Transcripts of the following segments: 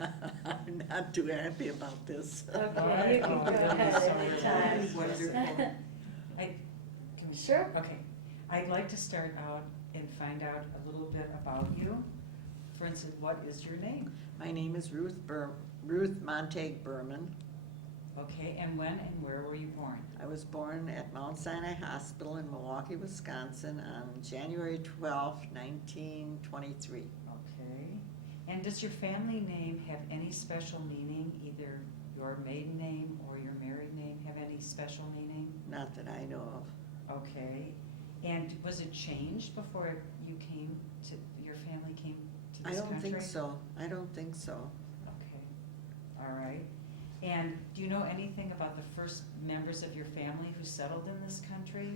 I'm not too happy about this. Okay, you can go ahead anytime. Wonderful. Can we? Sure. Okay, I'd like to start out and find out a little bit about you. For instance, what is your name? My name is Ruth Montag Berman. Okay, and when and where were you born? I was born at Mount Sinai Hospital in Milwaukee, Wisconsin on January 12th, 1923. Okay, and does your family name have any special meaning, either your maiden name or your married name have any special meaning? Not that I know of. Okay, and was it changed before you came to, your family came to I this don't country? think so. I don't think so. Okay, all right. And do you know anything about the first members of your family who settled in this country?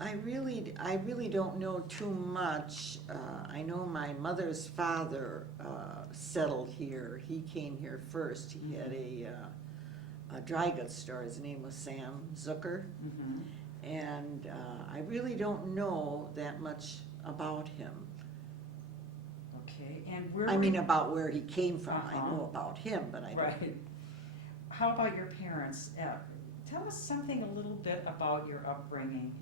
I really don't know too much. I know my mother's father settled here. He came here first. He had a dry goods store. His name was Sam Zucker. Mm-hmm. And I really don't know that much about him. Okay, and where I were mean, you- about where he came from. I Uh-huh. know about him, but I don't. Right. How about your parents? Tell us something a little bit about your upbringing.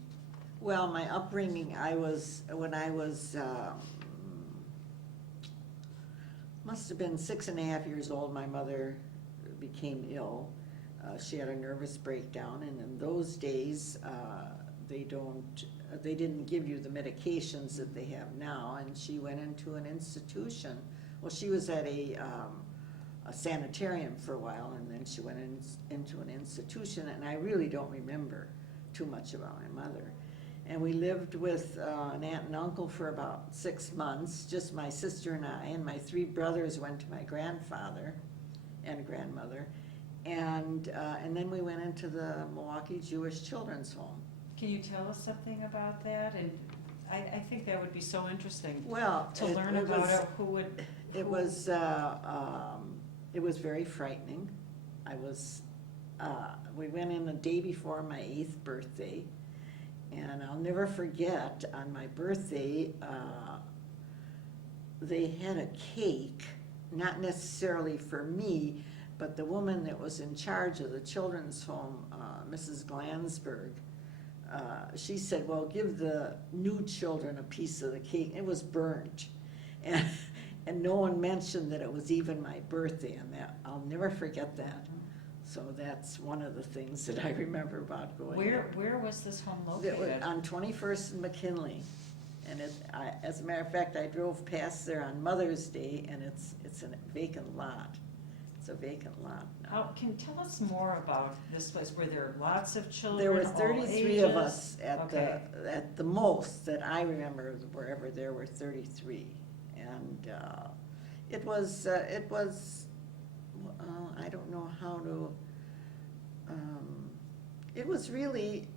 Well, my upbringing, when I was, must have been 6.5 years old, my mother became ill. She had a nervous breakdown, and in those days, they didn't give you the medications that they have now, and she went into an institution. Well, she was at a sanitarium for a while, and then she went into an institution, and I really don't remember too much about my mother. And we lived with an aunt and uncle for about 6 months, just my sister and I, and my 3 brothers went to my grandfather and grandmother, and then we went into the Milwaukee Jewish Children's Home. Can you tell us something about that? And I think that would be so interesting Well, to learn about it. Who would? It was very frightening. We went in the day before my 8th birthday, and I'll never forget, on my birthday, they had a cake, not necessarily for me, but the woman that was in charge of the children's home, Mrs. Glansberg, she said, well, give the new children a piece of the cake. It was burnt. And no one mentioned that it was even my birthday, and that I'll never forget that. So that's one of the things that I remember about going there. Where was this home That was located? on 21st and McKinley. And as a matter of fact, I drove past there on Mother's Day, and it's a vacant lot. It's a vacant lot now. Can you tell us more about this place? Were there lots of children? There were all 33 of ages? us Okay. at the most that I remember, wherever there were 33. And it was, I don't know how to, it was really,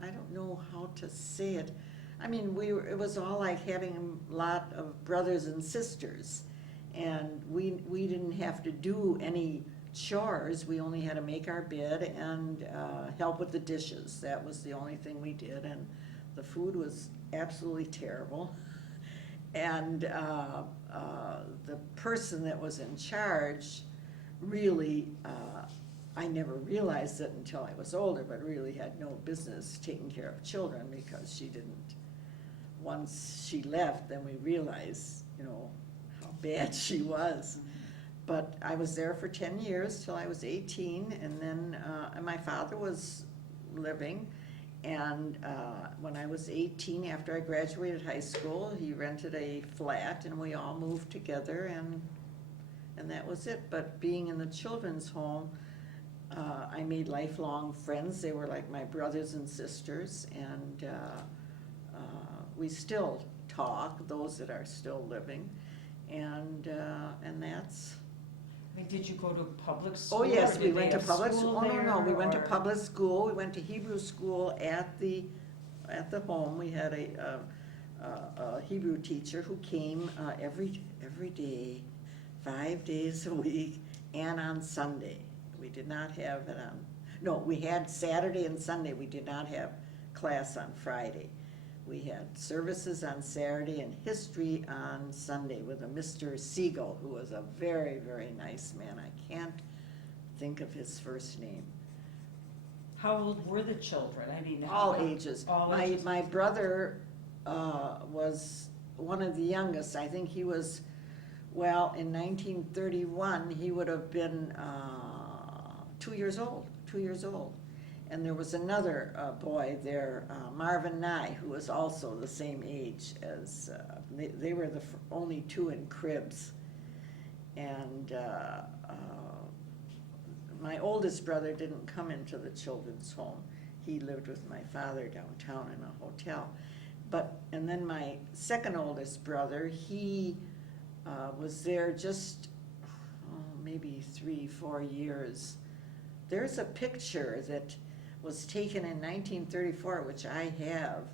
I don't know how to say it. I mean, it was all like having a lot of brothers and sisters. And we didn't have to do any chores. We only had to make our bed and help with the dishes. That was the only thing we did. And the food was absolutely terrible. And the person that was in charge really, I never realized it until I was older, but really had no business taking care of children, because she didn't. Once she left, then we realized, how bad she was. But I was there for 10 years till I was 18, and then and my father was living. And when I was 18, after I graduated high school, he rented a flat, and we all moved together, and that was it. But being in the children's home, I made lifelong friends. They were like my brothers and sisters, and we still talk, those that are still living, and that's. I mean, did you go to public school? Oh, yes, or we did went they to have public school school. Oh, no, we went to or- public school. We went to Hebrew school at the home. We had a Hebrew teacher who came every day, 5 days a week, and on Sunday. We did not have it on, no, we had Saturday and Sunday. We did not have class on Friday. We had services on Saturday and history on Sunday with a Mr. Siegel, who was a very, very nice man. I can't think of his first name. How old were the children? I mean. All ages. All ages. My brother was one of the youngest. I think he was, well, in 1931, he would have been 2 years old. And there was another boy there, Marvin Nye, who was also the same age as, they were the only two in cribs. And my oldest brother didn't come into the children's home. He lived with my father downtown in a hotel. And then my second oldest brother, he was there just maybe 3-4 years. There's a picture that was taken in 1934, which I have.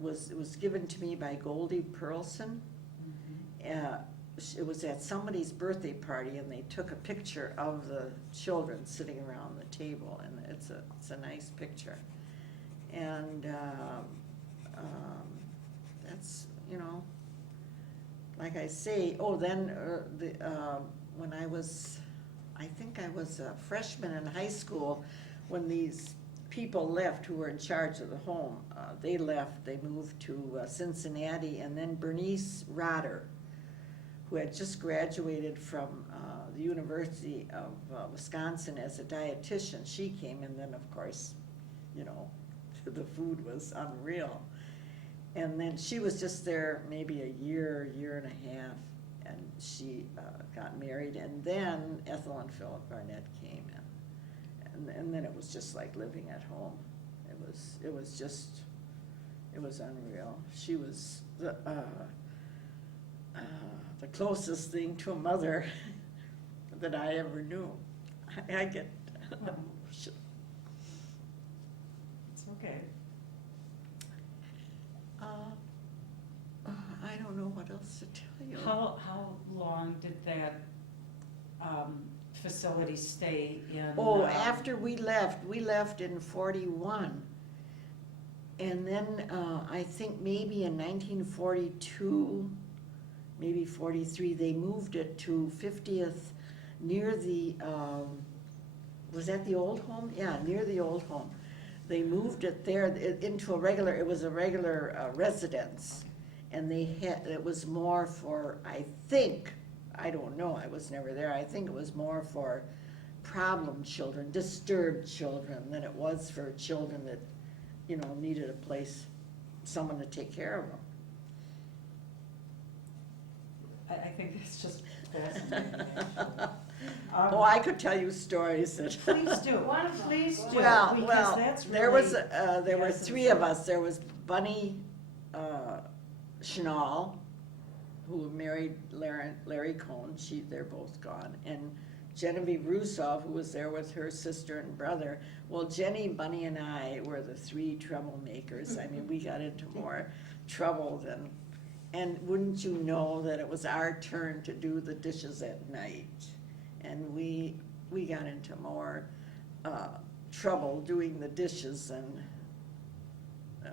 It was given to me by Goldie Pearlson. It was at somebody's birthday party, and they took a picture of the children sitting around the table, and it's a nice picture. And that's, like I say, then when I think I was a freshman in high school, when these people left who were in charge of the home, they left, they moved to Cincinnati, and then Bernice Rotter, who had just graduated from the University of Wisconsin as a dietitian, she came, and then of course, the food was unreal. And then she was just there maybe a year and a half, and she got married, and then Ethel and Philip Barnett came in, and then it was just like living at home. It was unreal. She was the closest thing to a mother that I ever knew. I get emotional. It's okay. I don't know what else to tell you. How long did that facility stay in? After we left in 41. And then I think maybe in 1942, maybe 43, they moved it to 50th near the, was that the old home? Yeah, near the old home. They moved it there into it was a regular residence. And it was more for, I think, I don't know, I was never there, I think it was more for problem children, disturbed children, than it was for children that, needed a place, someone to take care of them. I think it's just fascinating. I could tell you stories that. Please do, please do, Well, because that's really. There were three of us. There was Bunny Schnall, who married Larry Cohn. They're both gone. And Genevieve Russo, who was there with her sister and brother. Well, Jenny, Bunny, and I were the three troublemakers. I mean, we got into more trouble than, and wouldn't you know that it was our turn to do the dishes at night. And we got into more trouble doing the dishes and,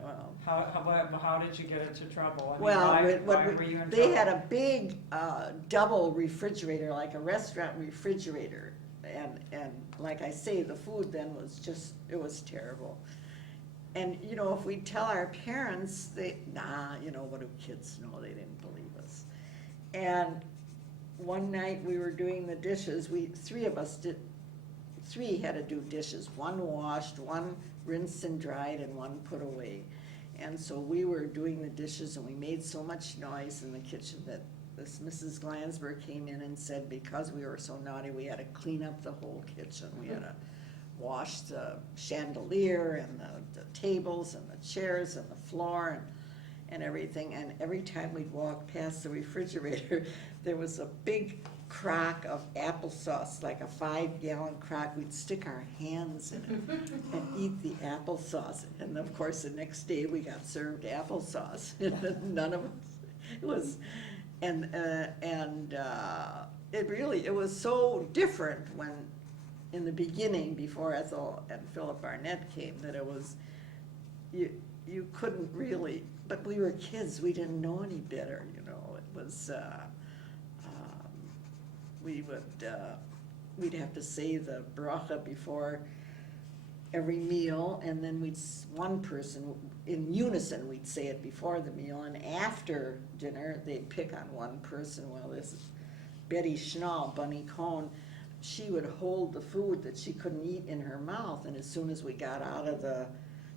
well. How did you get into trouble? I mean, Well, why were you in they trouble? had a big double refrigerator, like a restaurant refrigerator. And like I say, the food then was just, it was terrible. And, if we tell our parents, what do kids know? They didn't believe us. And one night we were doing the dishes, three had to do dishes. One washed, one rinsed and dried, and one put away. And so we were doing the dishes, and we made so much noise in the kitchen that this Mrs. Glansberg came in and said because we were so naughty, we had to clean up the whole kitchen. We had to wash the chandelier and the tables and the chairs and the floor and everything. And every time we'd walk past the refrigerator, there was a big crock of applesauce, like a 5-gallon crock. We'd stick our hands in it and eat the applesauce. And of course, the next day we got served applesauce. None of us. It was, it was so different when, in the beginning, before Ethel and Philip Barnett came, that it was, you couldn't really but we were kids, we didn't know any better, you know, it was, we would, we'd have to say the bracha before every meal, and then one person, in unison, we'd say it before the meal, and after dinner, they'd pick on one person. Well, this Betty Schnall, Bunny Cohn, she would hold the food that she couldn't eat in her mouth, and as soon as we got out of the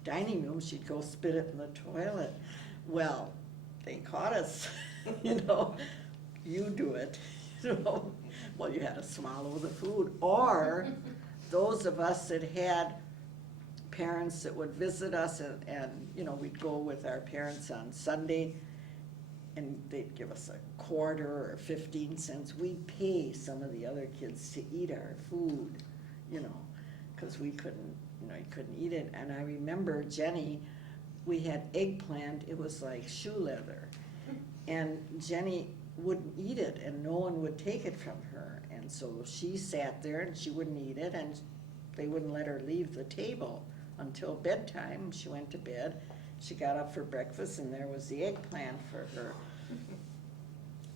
dining room, she'd go spit it in the toilet. Well, they caught us, you know, you do it, you know. Well, you had to swallow the food, or those of us that had parents that would visit us, and you know, we'd go with our parents on Sunday, and they'd give us a quarter or 15 cents. We'd pay some of the other kids to eat our food, you know, because we couldn't, you know, you couldn't eat it. And I remember Jenny, we had eggplant, it was like shoe leather, and Jenny wouldn't eat it, and no one would take it from her, and so she sat there and she wouldn't eat it, and they wouldn't let her leave the table until bedtime. She went to bed, she got up for breakfast, and there was the eggplant for her.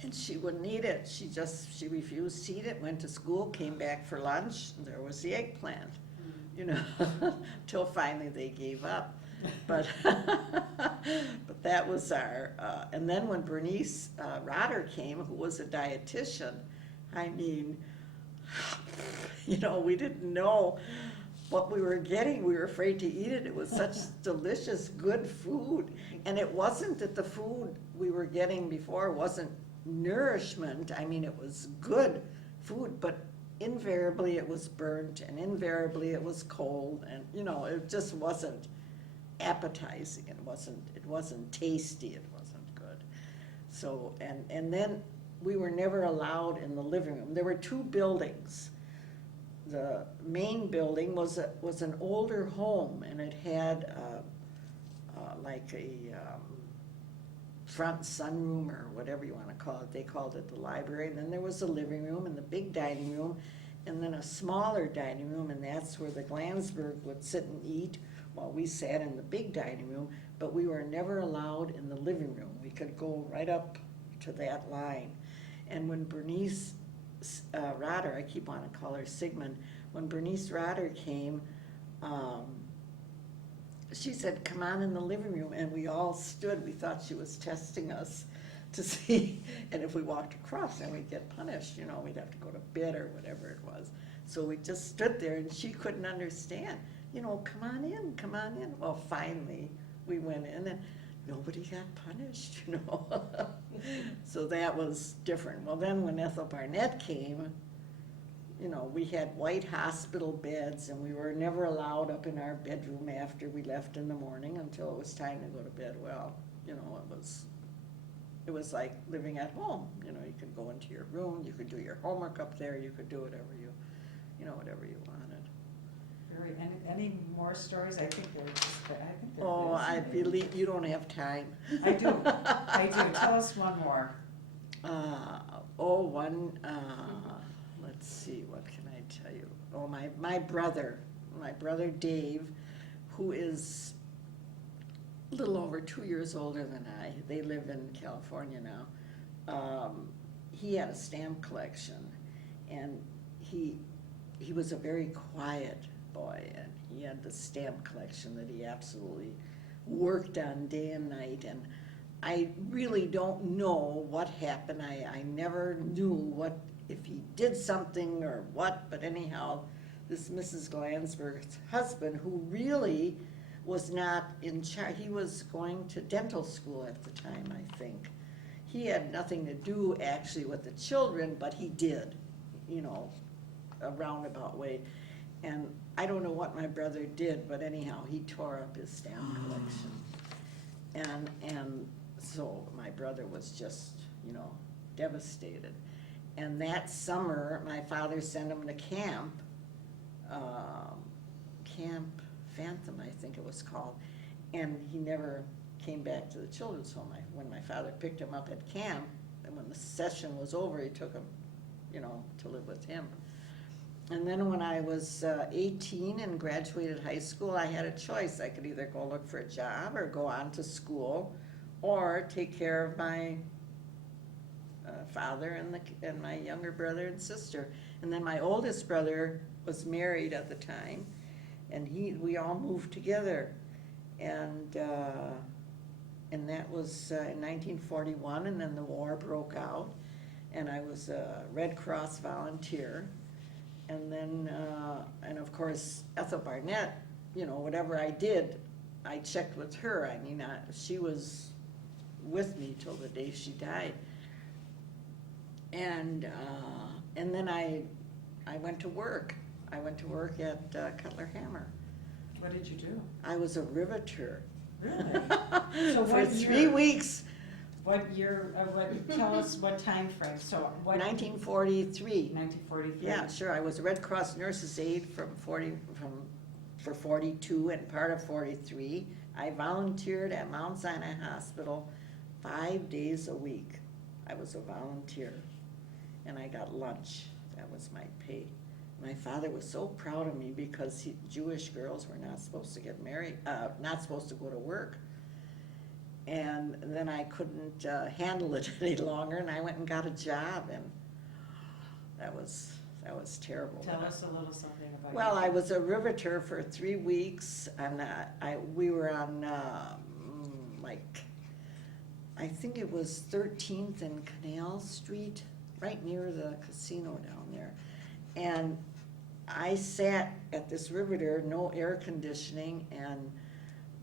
And she wouldn't eat it, she refused to eat it, went to school, came back for lunch, and there was the eggplant, you know, till finally they gave up. But, but that was our, and then when Bernice Rotter came, who was a dietitian, I mean, you know, we didn't know what we were getting. We were afraid to eat it. It was such delicious, good food. And it wasn't that the food we were getting before wasn't nourishment. I mean, it was good food, but invariably it was burnt, and invariably it was cold, and, you know, it just wasn't appetizing. It wasn't tasty. It wasn't good. So, and then we were never allowed in the living room. There were two buildings. The main building was an older home, and it had like a front sunroom or whatever you want to call it. They called it the library. And then there was the living room and the big dining room, and then a smaller dining room, and that's where the Glansberg would sit and eat while we sat in the big dining room. But we were never allowed in the living room. We could go right up to that line. And when Bernice Rotter, I keep wanting to call her Sigmund, when Bernice Rotter came, she said, "Come on in the living room," and we all stood. We thought she was testing us to see, and if we walked across, then we'd get punished, you know, we'd have to go to bed or whatever it was. So we just stood there, and she couldn't understand, you know, come on in, come on in. Well, finally, we went in, and nobody got punished, you know. So that was different. Well, then when Ethel Barnett came, you know, we had white hospital beds, and we were never allowed up in our bedroom after we left in the morning until it was time to go to bed. Well, you know, it was like living at home. You know, you could go into your room, you could do your homework up there, you could do whatever whatever you wanted. Any more stories? I think they're just, I think they're Oh, I fascinating. believe you don't have time. I do. Tell us one more. Let's see, what can I tell you? Oh, my brother Dave, who is a little over 2 years older than I, they live in California now. He had a stamp collection, and he was a very quiet boy, and he had the stamp collection that he absolutely worked on day and night. And I really don't know what happened. I never knew if he did something or what, but anyhow, this Mrs. Glansberg's husband, who really was not in charge, he was going to dental school at the time, I think. He had nothing to do actually with the children, but he did, you know, a roundabout way. And I don't know what my brother did, but anyhow, he tore up his stamp collection. And so my brother was just, you know, devastated. And that summer, my father sent him to Camp Phantom, I think it was called, and he never came back to the children's home. When my father picked him up at camp, and when the session was over, he took him, you know, to live with him. And then when I was 18 and graduated high school, I had a choice. I could either go look for a job or go on to school or take care of my father and my younger brother and sister. And then my oldest brother was married at the time, and we all moved together. And that was in 1941, and then the war broke out, and I was a Red Cross volunteer. And then, and of course, Ethel Barnett, whatever I did, I checked with her. I mean, she was with me till the day she died. And then I went to work. I went to work at Cutler Hammer. What did you do? I was a riveter. Really? So For what 3 year? weeks. What year, tell us what time frame, so what? 1943. 1943? Yeah, sure. I was a Red Cross nurse's aide for 42 and part of 43. I volunteered at Mount Sinai Hospital 5 days a week. I was a volunteer, and I got lunch. That was my pay. My father was so proud of me because Jewish girls were not supposed to get married, not supposed to go to work. And then I couldn't handle it any longer, and I went and got a job, and that was terrible. Tell us a little something about. Well, I was a riveter for 3 weeks, and we were on I think it was 13th and Canal Street, right near the casino down there. And I sat at this riveter, no air conditioning, and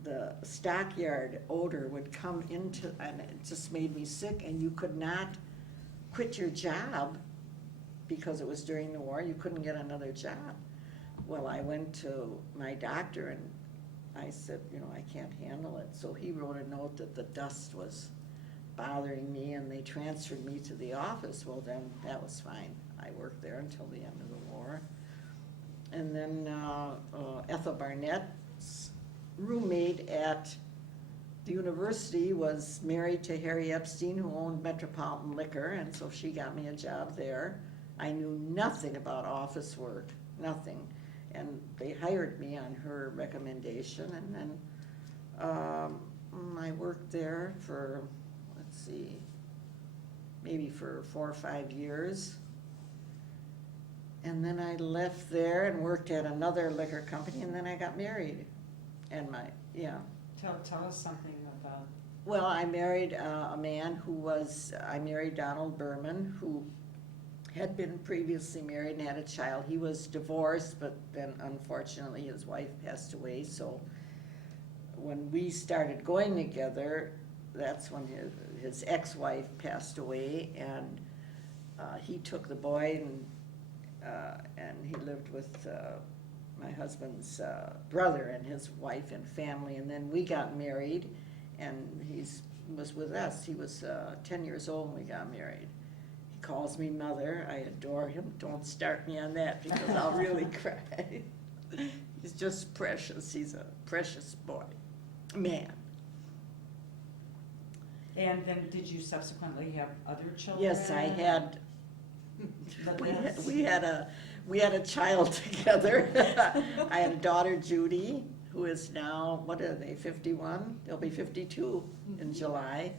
the stockyard odor would come into, and it just made me sick, and you could not quit your job because it was during the war. You couldn't get another job. Well, I went to my doctor and I said, I can't handle it. So he wrote a note that the dust was bothering me, and they transferred me to the office. Well, then that was fine. I worked there until the end of the war. And then Ethel Barnett's roommate at the university was married to Harry Epstein, who owned Metropolitan Liquor, and so she got me a job there. I knew nothing about office work, nothing. And they hired me on her recommendation, and then I worked there for, maybe for 4 or 5 years. And then I left there and worked at another liquor company, and then I got married. And Tell us something about. Well, I married a man I married Donald Berman, who had been previously married and had a child. He was divorced, but then unfortunately his wife passed away. So when we started going together, that's when his ex-wife passed away, and he took the boy, and he lived with my husband's brother and his wife and family. And then we got married, and he was with us. He was 10 years old when we got married. He calls me mother. I adore him. Don't start me on that because I'll really cry. He's just precious. He's a precious man. And then did you subsequently have other children? Yes, I had. We had a child together. I had a daughter, Judy, who is now, what are they, 51? They'll be 52 in July.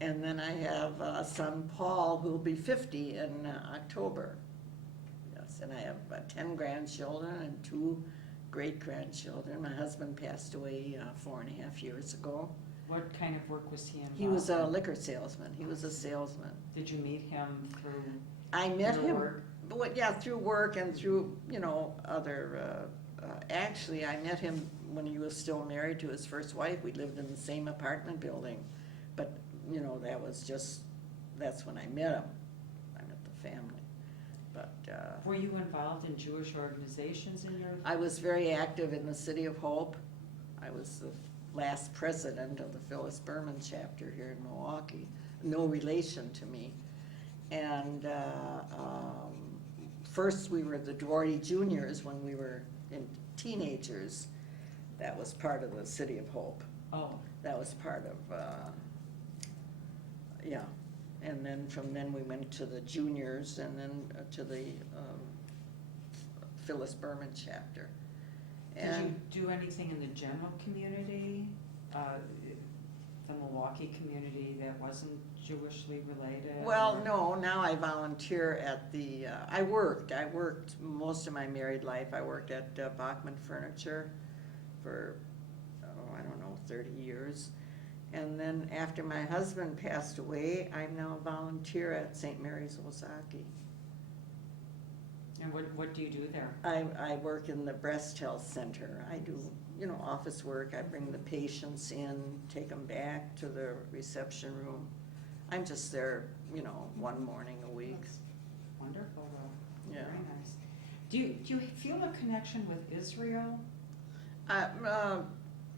And then I have a son, Paul, who will be 50 in October. Yes, and I have 10 grandchildren and 2 great-grandchildren. My husband passed away 4.5 years ago. What kind of work was he involved? He was a liquor salesman. He was a salesman. Did you meet him through? I met him, work? through work and through, other, actually, I met him when he was still married to his first wife. We lived in the same apartment building. But, that's when I met him. I met the family. But, Were you involved in Jewish organizations in your? I was very active in the City of Hope. I was the last president of the Phyllis Berman chapter here in Milwaukee. No relation to me. And first we were the Doherty Juniors when we were teenagers. That was part of the City of Hope. Oh. That was part of, And then from then we went to the juniors and then to the Phyllis Berman chapter. Did you do anything in the general community? the Milwaukee community that wasn't Jewishly related? Well, or- no, now I volunteer at the, I worked most of my married life, I worked at Bachman Furniture for, I don't know, 30 years. And then after my husband passed away, I'm now a volunteer at St. Mary's Ozaki. And what do you do there? I work in the breast health center. I do, office work. I bring the patients in, take them back to the reception room. I'm just there, one morning a week. That's wonderful, though. Yeah. Very nice. Do you feel a connection with Israel?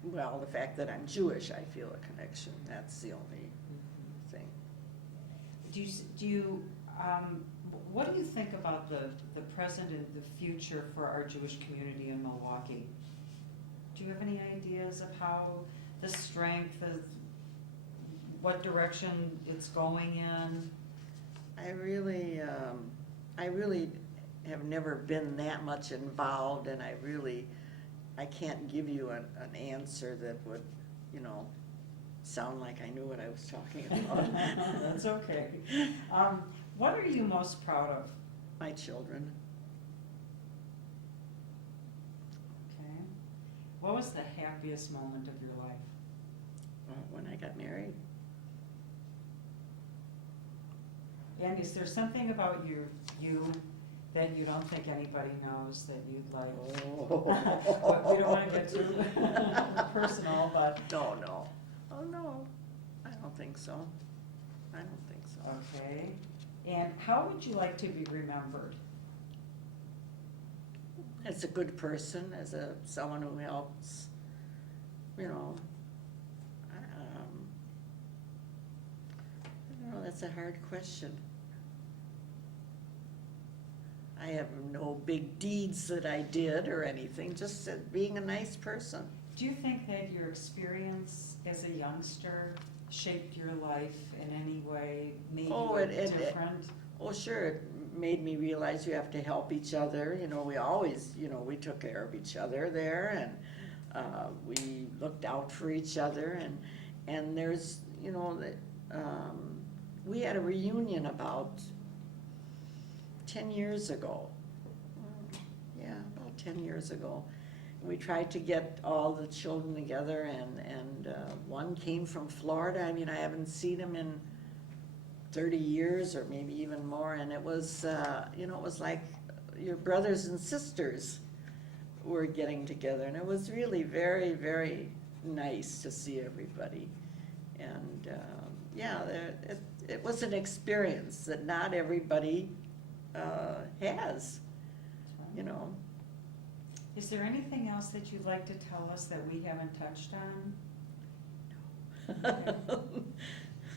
Well, the fact that I'm Jewish, I feel a connection. That's the only thing. What do you think about the present and the future for our Jewish community in Milwaukee? Do you have any ideas of how the strength of what direction it's going in? I really have never been that much involved, and I can't give you an answer that would, sound like I knew what I was talking about. That's okay. What are you most proud of? My children. Okay. What was the happiest moment of your life? When I got married. And is there something about you that you don't think anybody knows that you'd like? Oh. We don't want to get too personal, but. No. Oh, no. I don't think so. I don't think so. Okay. And how would you like to be remembered? As a good person, as someone who helps, I don't know, that's a hard question. I have no big deeds that I did or anything, just being a nice person. Do you think that your experience as a youngster shaped your life in any way, made you different? Oh, sure, it made me realize you have to help each other. We always, we took care of each other there, and we looked out for each other, and there's, we had a reunion about 10 years ago. Yeah, about 10 years ago. We tried to get all the children together, and one came from Florida. I mean, I haven't seen him in 30 years or maybe even more, and it was, it was like your brothers and sisters were getting together, and it was really very, very nice to see everybody. And yeah, it was an experience that not everybody has, Is there anything else that you'd like to tell us that we haven't touched on?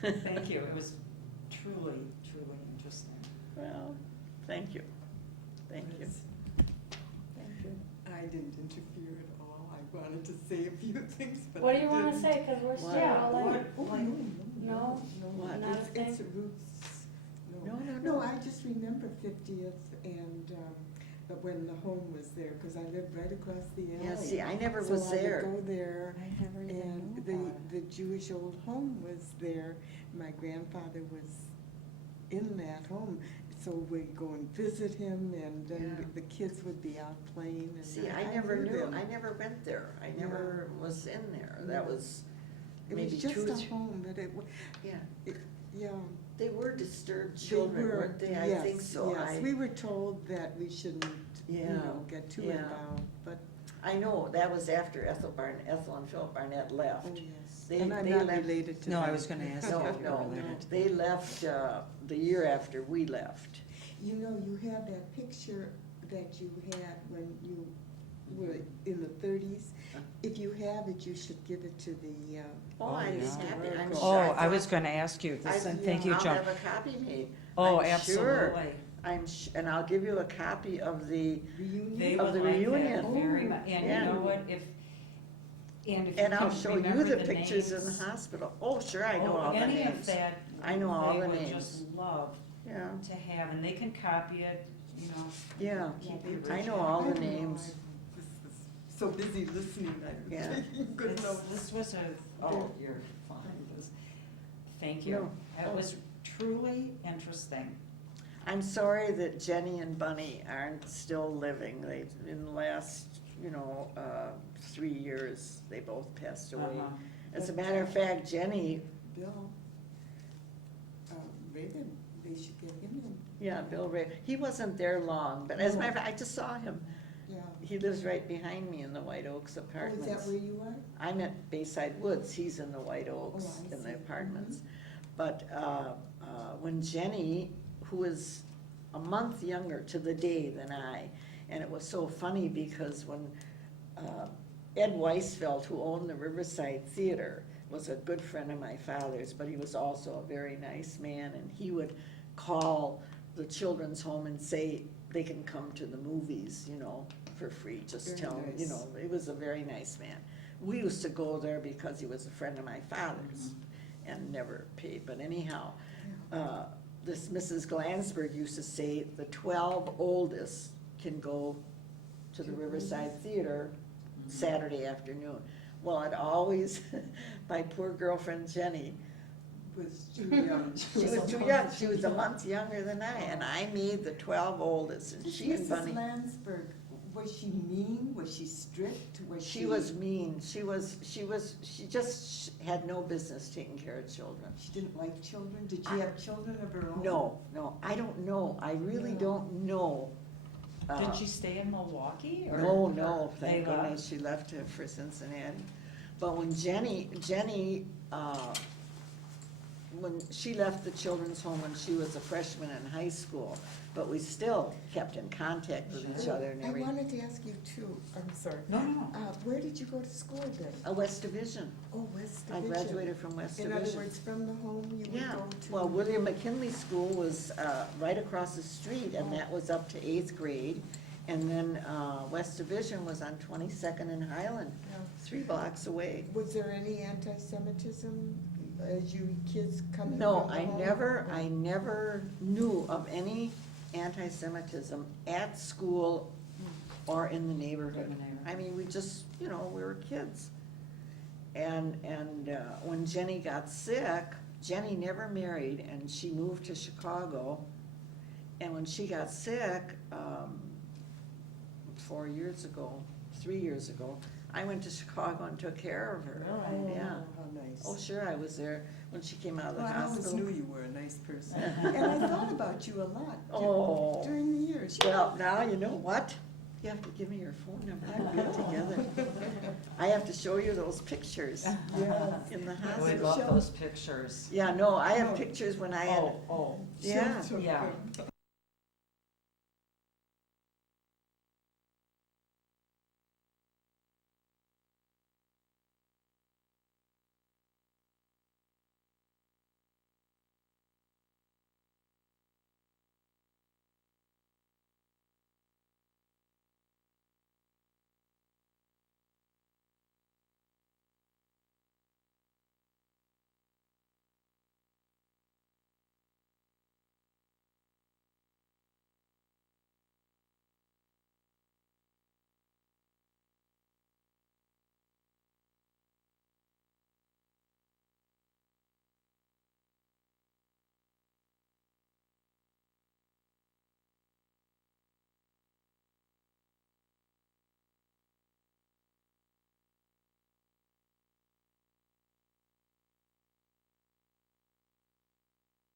Thank you. It was truly, truly interesting. Well, thank you. Thank you. Thank you. I didn't interfere at all. I wanted to say a few things, but What do I you wanna didn't. say, cause we're still Yeah, all like, No, What? Not a it's thing? Ruth's. No. I just remember 50th and, but when the home was there, because I lived right across the alley. Yeah, see, I never So was there. I would go there, I never even and knew about it. the Jewish old home was there. My grandfather was in that home, so we'd go and visit him, and then Yeah. the kids would be out playing, and See, I never knew knew, them. I never went there. I Yeah. never was in there. That Yeah. was It maybe was just 2 or a 3. home, but Yeah, yeah. they were disturbed They children, were, weren't they? I yes, think so. Yes, we were told that we shouldn't, Yeah, get too yeah. involved, but, I know, that was after Ethel and Philip Barnett left. oh, yes. They- And I'm they not left- related to No, I them. was gonna ask you No, if you were no, related to they left the year after we left. You have that picture that you had when you were in the 30s. If you have it, you should give it to the, Oh, I'm yeah. happy, I'm Oh, sure. I was gonna ask you this, I- and thank you, I'll Joan. have a copy made. Oh, I'm sure. absolutely. And I'll give you a copy of the, reunion. They Of would the like reunion. that very much, and Yeah. you know what, if you and I'll can show you remember the pictures in the names- hospital. Oh, sure, I know Oh, all the any of names. that, I know all the They would names. just love Yeah, to have, and they can copy it, yeah, keep the I know original. all I the don't know, names. I was so busy listening, I Yeah. was taking good This notes. this was a, oh, you're fine. Thank you. No. It was truly interesting. I'm sorry that Jenny and Bunny aren't still living. They, in the last, 3 years, they both passed away. Uh-huh. As a matter of fact, Jenny, Bill, Raven, they should get him in. yeah, Bill Ray, he wasn't there long, but as a matter of fact, I just saw him. Yeah. He lives right behind me in the White Oaks Oh, is Apartments. that where you are? I'm at Bayside Woods, he's in the White Oaks, I in the see. apartments. But when Jenny, who is a month younger to the day than I, and it was so funny because when Ed Weisfeld, who owned the Riverside Theater, was a good friend of my father's, but he was also a very nice man, and he would call the children's home and say they can come to the movies, for free, just Very tell them, nice. he was a very nice man. We used to go there because he was a friend of my father's and never paid, but anyhow, this Mrs. Glansberg used to say the 12 oldest can go to the Riverside Theater Saturday afternoon. Well, it always, my poor girlfriend Jenny, Was too young. she was too young, she was a month younger than I, and I made the 12 oldest, and she and Bunny. Mrs. Landsberg, was she mean? Was she strict? Was She was mean, she just had no business taking care of children. She didn't like children? Did she have children of her own? No, I don't know, I really Yeah. don't know. Did she stay in Milwaukee or? No, thank they left? goodness she left for Cincinnati. But when Jenny, when she left the children's home when she was a freshman in high school, but we still kept in contact with each other and I everything. wanted to ask you too, I'm sorry. No, no, no. Where did you go to school then? West Division, Oh, West I Division. graduated from West In Division. other words, from the home you would Yeah, go to? well, William McKinley School was right across the street, and that was up to 8th grade. And then West Division was on 22nd and Highland, Yeah. 3 blocks away. Was there any anti-Semitism as you kids coming from the No, home? I never knew of any anti-Semitism at school or in the neighborhood. In the neighborhood. I mean, we just, we were kids. And when Jenny got sick, Jenny never married, and she moved to Chicago. And when she got sick, 4 years ago, 3 years ago, I went to Chicago and took care of her. Oh, Yeah. how nice. Oh, sure, I was there when she came out of the Well, I always hospital. knew you were a nice person. And I thought about you a lot Oh. during the years. Well, now you know what? You have to give me your phone number, we'll get together. I have to show you those pictures Yeah. in the We hospital. love those pictures. Yeah, no, I have pictures when I had, Oh, yeah. Sure, sure. yeah.